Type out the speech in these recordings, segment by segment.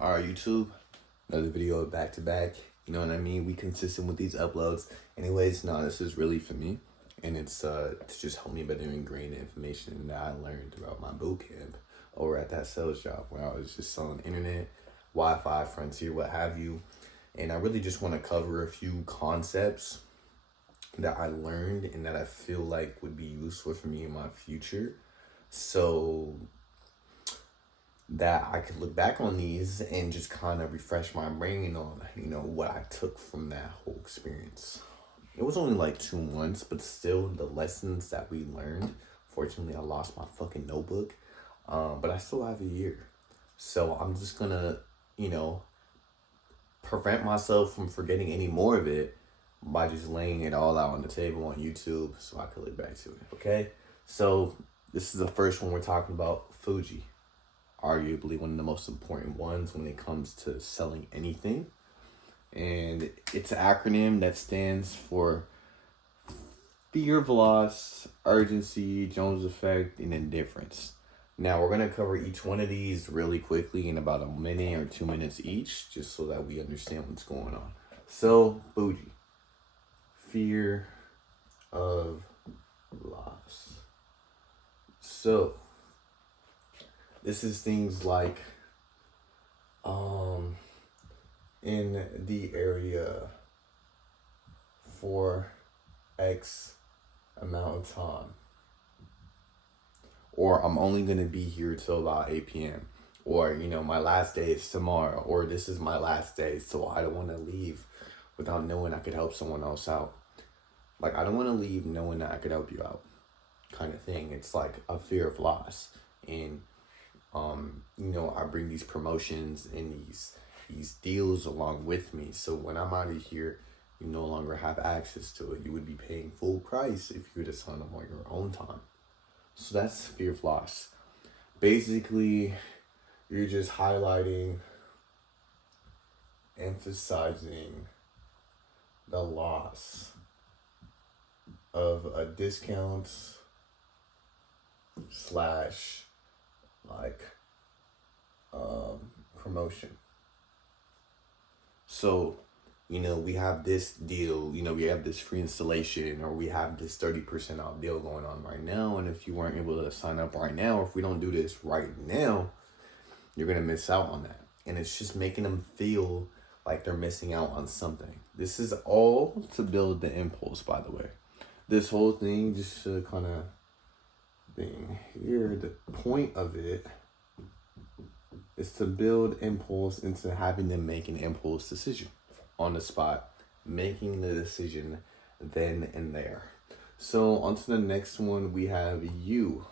Our YouTube, another video back to back. You know what I mean? We consistent with these uploads. Anyways, no, this is really for me. And it's to just help me better ingrain the information that I learned throughout my boot camp over at that sales job where I was just selling internet, Wi-Fi, Frontier, what have you. And I really just want to cover a few concepts that I learned and that I feel like would be useful for me in my future. So that I could look back on these and just kind of refresh my brain on, what I took from that whole experience. It was only like 2 months, but still the lessons that we learned. Fortunately, I lost my fucking notebook, but I still have a year. So I'm just gonna, prevent myself from forgetting any more of it by just laying it all out on the table on YouTube so I could look back to it, okay? So this is the first one we're talking about, F.U.J.I. Arguably one of the most important ones when it comes to selling anything. And it's an acronym that stands for fear of loss, urgency, Jones effect, and indifference. Now, we're going to cover each one of these really quickly in about a minute or 2 minutes each, just so that we understand what's going on. So, F.U.J.I. Fear of loss. So, this is things like, in the area for X amount of time. Or I'm only going to be here till about 8 p.m. Or, my last day is tomorrow. Or this is my last day, so I don't want to leave without knowing I could help someone else out. Like, I don't want to leave knowing that I could help you out kind of thing. It's like a fear of loss. And, I bring these promotions and these deals along with me. So when I'm out of here, you no longer have access to it. You would be paying full price if you were to sign up on your own time. So that's fear of loss. Basically, you're just highlighting, emphasizing the loss of a discount slash promotion. So, we have this deal, we have this free installation, or we have this 30% off deal going on right now. And if you weren't able to sign up right now, or if we don't do this right now, you're going to miss out on that. And it's just making them feel like they're missing out on something. This is all to build the impulse, by the way. This whole thing just to kind of thing here, the point of it is to build impulse into having them make an impulse decision on the spot, making the decision then and there. So on to the next one, we have U,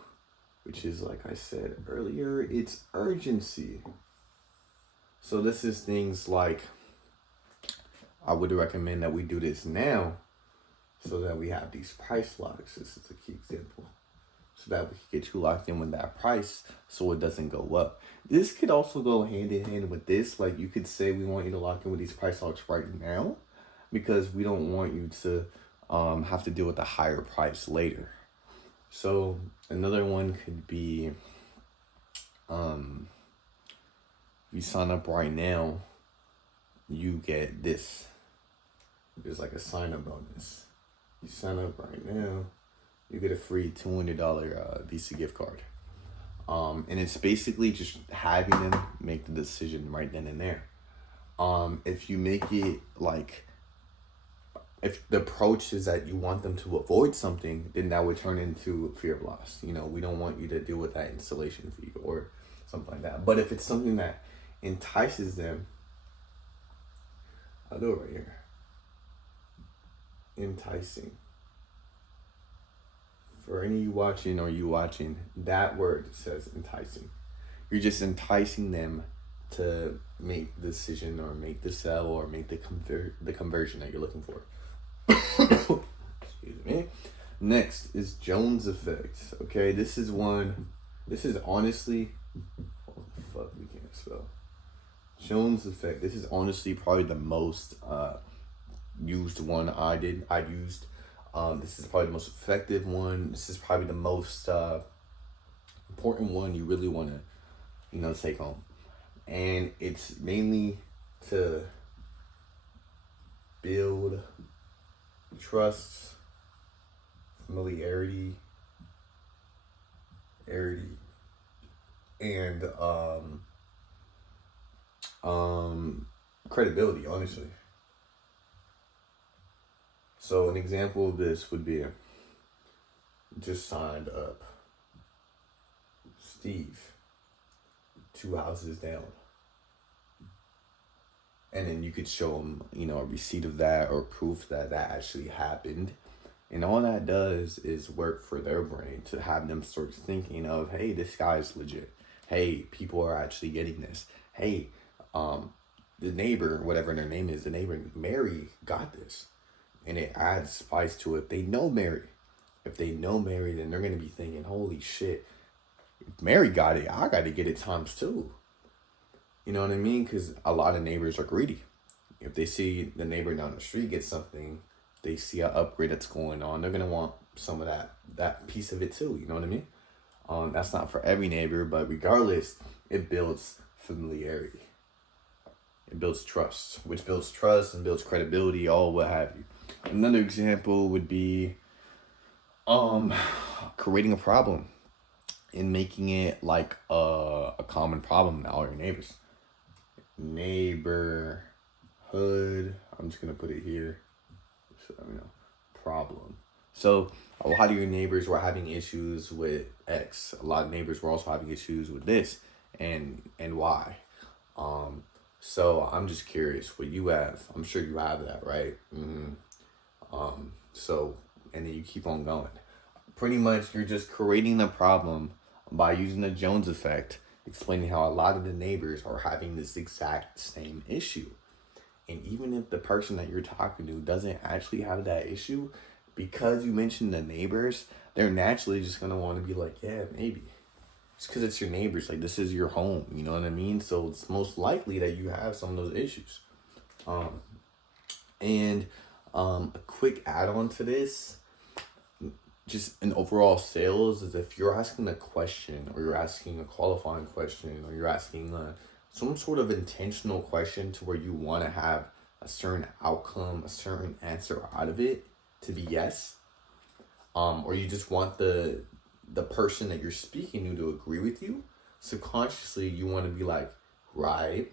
which is, like I said earlier, it's urgency. So this is things like, I would recommend that we do this now so that we have these price locks. This is a key example. So that we can get you locked in with that price so it doesn't go up. This could also go hand in hand with this. Like, you could say we want you to lock in with these price locks right now because we don't want you to have to deal with a higher price later. So another one could be, you sign up right now, you get this. There's like a sign-up bonus. You sign up right now, you get a free $200 Visa gift card. And it's basically just having them make the decision right then and there. If you make it like, if the approach is that you want them to avoid something, then that would turn into fear of loss. We don't want you to deal with that installation fee or something like that. But if it's something that entices them, I'll do it right here. Enticing. For any of you watching, that word says enticing. You're just enticing them to make the decision or make the sell or make the conversion that you're looking for. Excuse me. Next is Jones effect. Okay, this is honestly, fuck, we can't spell. Jones effect. This is honestly probably the most used one I used. This is probably the most effective one. This is probably the most important one you really want to, take home. And it's mainly to build trust, familiarity, and credibility, honestly. So an example of this would be, just signed up Steve 2 houses down. And then you could show them, a receipt of that or proof that that actually happened. And all that does is work for their brain to have them start thinking of, hey, this guy's legit. Hey, people are actually getting this. Hey, the neighbor, whatever their name is, the neighbor, Mary, got this. And it adds spice to it. They know Mary. If they know Mary, then they're going to be thinking, holy shit, if Mary got it, I got to get it times two. You know what I mean? Because a lot of neighbors are greedy. If they see the neighbor down the street get something, they see an upgrade that's going on, they're going to want some of that piece of it too. You know what I mean? That's not for every neighbor, but regardless, it builds familiarity. It builds trust, which builds trust and builds credibility, all what have you. Another example would be creating a problem and making it like a common problem to all your neighbors. Neighborhood, I'm just gonna put it here, so problem. So a lot of your neighbors were having issues with X. A lot of neighbors were also having issues with this and Y. So I'm just curious what you have. I'm sure you have that, right? So, and then you keep on going. Pretty much you're just creating the problem by using the Jones effect, explaining how a lot of the neighbors are having this exact same issue. And even if the person that you're talking to doesn't actually have that issue, because you mentioned the neighbors, they're naturally just going to want to be like, yeah, maybe. It's because it's your neighbors. Like, this is your home. You know what I mean? So it's most likely that you have some of those issues. And a quick add-on to this, just in overall sales, is if you're asking a question or you're asking a qualifying question or you're asking some sort of intentional question to where you want to have a certain outcome, a certain answer out of it to be yes, or you just want the person that you're speaking to agree with you, subconsciously you want to be like, right,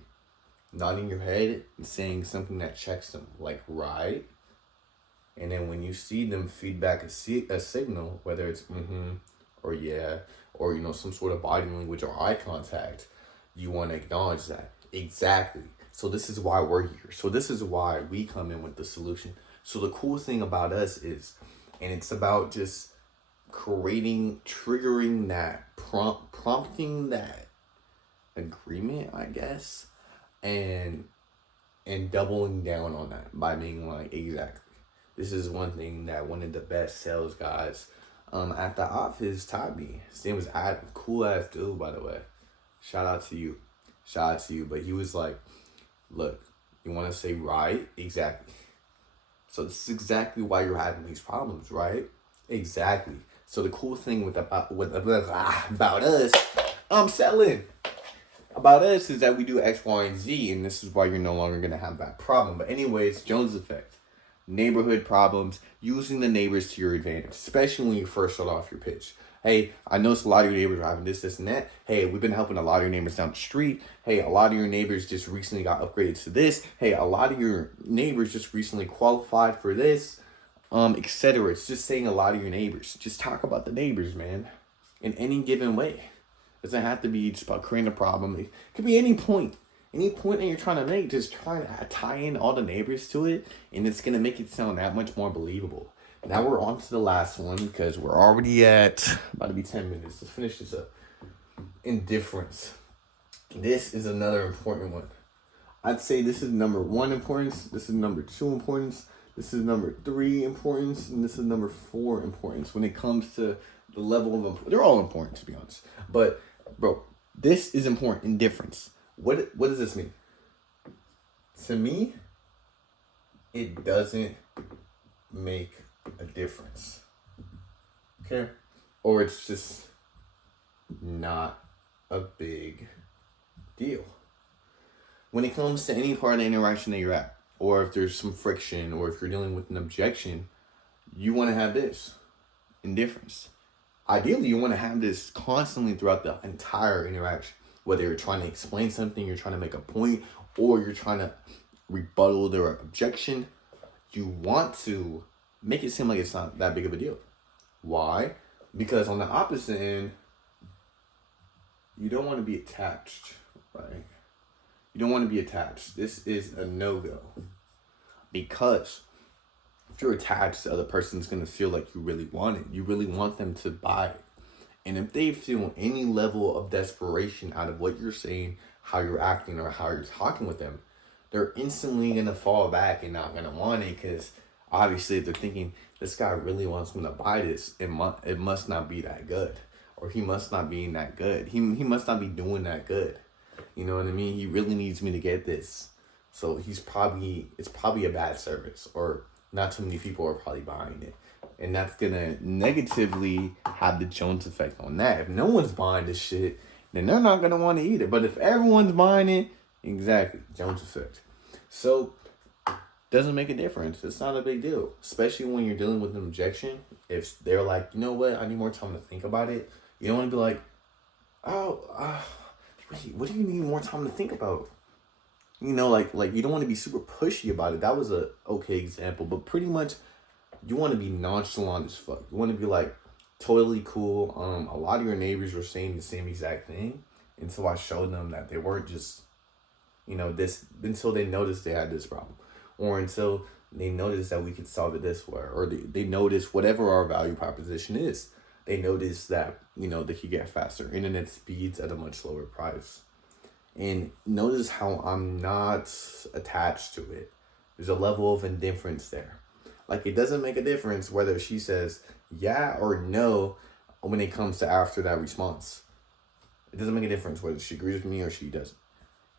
nodding your head and saying something that checks them, like, right. And then when you see them feedback a signal, whether it's or yeah, or some sort of body language or eye contact, you want to acknowledge that. Exactly. So this is why we're here. So this is why we come in with the solution. So the cool thing about us is, and it's about just triggering that prompting that agreement, I guess, and doubling down on that by being like, exactly. This is one thing that one of the best sales guys at the office taught me. His name was Adam. Cool ass dude, by the way. Shout out to you. But he was like, look, you want to say right? Exactly. So this is exactly why you're having these problems, right? Exactly. So the cool thing about us, I'm selling. About us is that we do X, Y, and Z, and this is why you're no longer going to have that problem. But anyways, Jones effect. Neighborhood problems, using the neighbors to your advantage, especially when you first start off your pitch. Hey, I noticed a lot of your neighbors are having this, and that. Hey, we've been helping a lot of your neighbors down the street. Hey, a lot of your neighbors just recently got upgraded to this. Hey, a lot of your neighbors just recently qualified for this, etc. It's just saying a lot of your neighbors. Just talk about the neighbors, man, in any given way. It doesn't have to be just about creating a problem. It could be any point. Any point that you're trying to make, just try to tie in all the neighbors to it, and it's going to make it sound that much more believable. Now we're on to the last one, because we're already at about to be 10 minutes. Let's finish this up. Indifference. This is another important one. I'd say this is number 1 importance. This is number 2 importance. This is number 3 importance. And this is number 4 importance when it comes to the level of importance. They're all important, to be honest. But, bro, this is important. Indifference. What does this mean? To me, it doesn't make a difference. Okay? Or it's just not a big deal. when it comes to any part of the interaction that you're at, or if there's some friction, or if you're dealing with an objection, you want to have this indifference. Ideally, you want to have this constantly throughout the entire interaction. Whether you're trying to explain something, you're trying to make a point, or you're trying to rebuttal their objection, you want to make it seem like it's not that big of a deal. Why? Because on the opposite end, you don't want to be attached, right? You don't want to be attached. This is a no-go. Because if you're attached, the other person's going to feel like you really want it. You really want them to buy it. And if they feel any level of desperation out of what you're saying, how you're acting, or how you're talking with them, they're instantly going to fall back and not going to want it, because obviously they're thinking, this guy really wants me to buy this. It must not be that good. Or he must not be that good. He must not be doing that good. You know what I mean? He really needs me to get this. So it's probably a bad service, or not too many people are probably buying it. And that's going to negatively have the Jones effect on that. If no one's buying this shit, then they're not going to want to eat it. But if everyone's buying it, exactly, Jones effect. So, doesn't make a difference. It's not a big deal. Especially when you're dealing with an objection. If they're like, you know what, I need more time to think about it. You don't want to be like, what do you need more time to think about? You know, like you don't want to be super pushy about it. That was a okay example. But pretty much, you want to be nonchalant as fuck. You want to be like, totally cool. A lot of your neighbors were saying the same exact thing. And so I showed them that they weren't just, this, until they noticed they had this problem. Or until they noticed that we could solve it this way. Or they noticed whatever our value proposition is. They noticed that, they could get faster internet speeds at a much lower price. And notice how I'm not attached to it. There's a level of indifference there. Like, it doesn't make a difference whether she says yeah or no when it comes to after that response. It doesn't make a difference whether she agrees with me or she doesn't.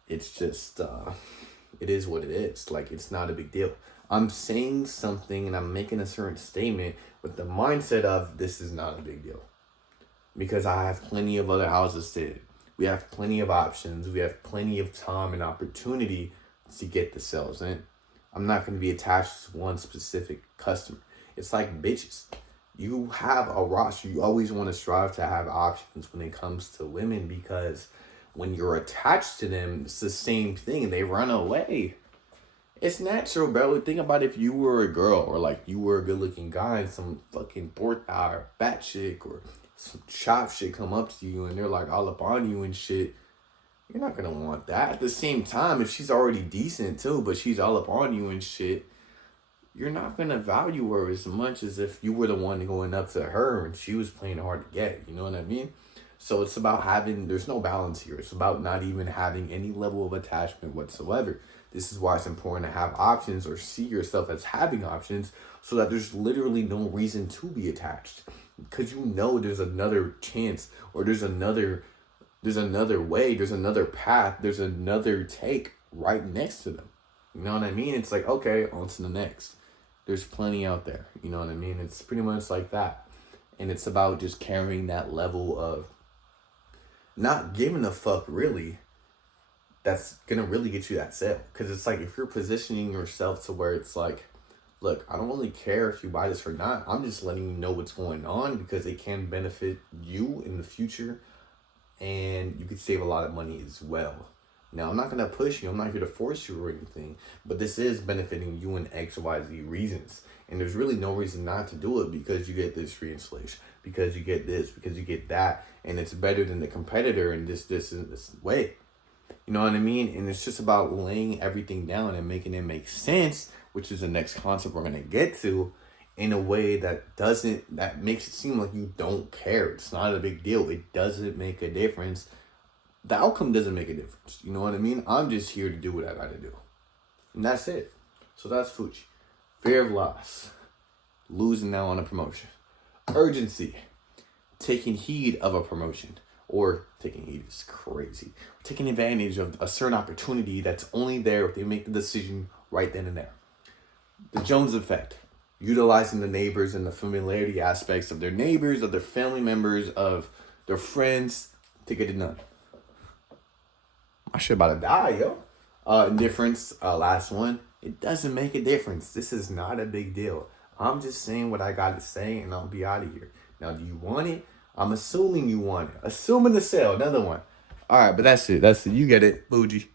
It's just, it is what it is. Like, it's not a big deal. I'm saying something and I'm making a certain statement with the mindset of this is not a big deal. Because I have plenty of other houses to hit. We have plenty of options. We have plenty of time and opportunity to get the sales in. I'm not going to be attached to one specific customer. It's like bitches. You have a roster. You always want to strive to have options when it comes to women, because when you're attached to them, it's the same thing. They run away. It's natural, bro. Think about if you were a girl, or like you were a good looking guy and some fucking porta or fat chick or some chop shit come up to you and they're like all up on you and shit. You're not gonna want that. At the same time, if she's already decent too, but she's all up on you and shit, you're not gonna value her as much as if you were the one going up to her and she was playing hard to get. You know what I mean? So it's about there's no balance here. It's about not even having any level of attachment whatsoever. This is why it's important to have options, or see yourself as having options, so that there's literally no reason to be attached. Because there's another chance, or there's another way, there's another path, there's another take right next to them. You know what I mean? It's like, okay, on to the next. There's plenty out there. You know what I mean? It's pretty much like that. And it's about just carrying that level of not giving a fuck, really. That's gonna really get you that sale. Because it's like, if you're positioning yourself to where it's like, look, I don't really care if you buy this or not. I'm just letting you know what's going on, because it can benefit you in the future, and you could save a lot of money as well. Now, I'm not going to push you. I'm not here to force you or anything, but this is benefiting you in X, Y, Z reasons. And there's really no reason not to do it, because you get this free installation, because you get this, because you get that, and it's better than the competitor in this way. You know what I mean? And it's just about laying everything down and making it make sense, which is the next concept we're going to get to, in a way that makes it seem like you don't care. It's not a big deal. It doesn't make a difference. The outcome doesn't make a difference. You know what I mean? I'm just here to do what I got to do. And that's it. So that's F.U.J.I. Fear of loss. Losing out on a promotion. Urgency. Taking heed of a promotion. Or taking heed is crazy. Taking advantage of a certain opportunity that's only there if they make the decision right then and there. The Jones effect. Utilizing the neighbors and the familiarity aspects of their neighbors, of their family members, of their friends to get it done. My shit about to die, yo. Indifference, last one. It doesn't make a difference. This is not a big deal. I'm just saying what I got to say, and I'll be out of here. Now, do you want it? I'm assuming you want it. Assuming the sale, another one. All right, but that's it. That's it. You get it, F.U.J.I.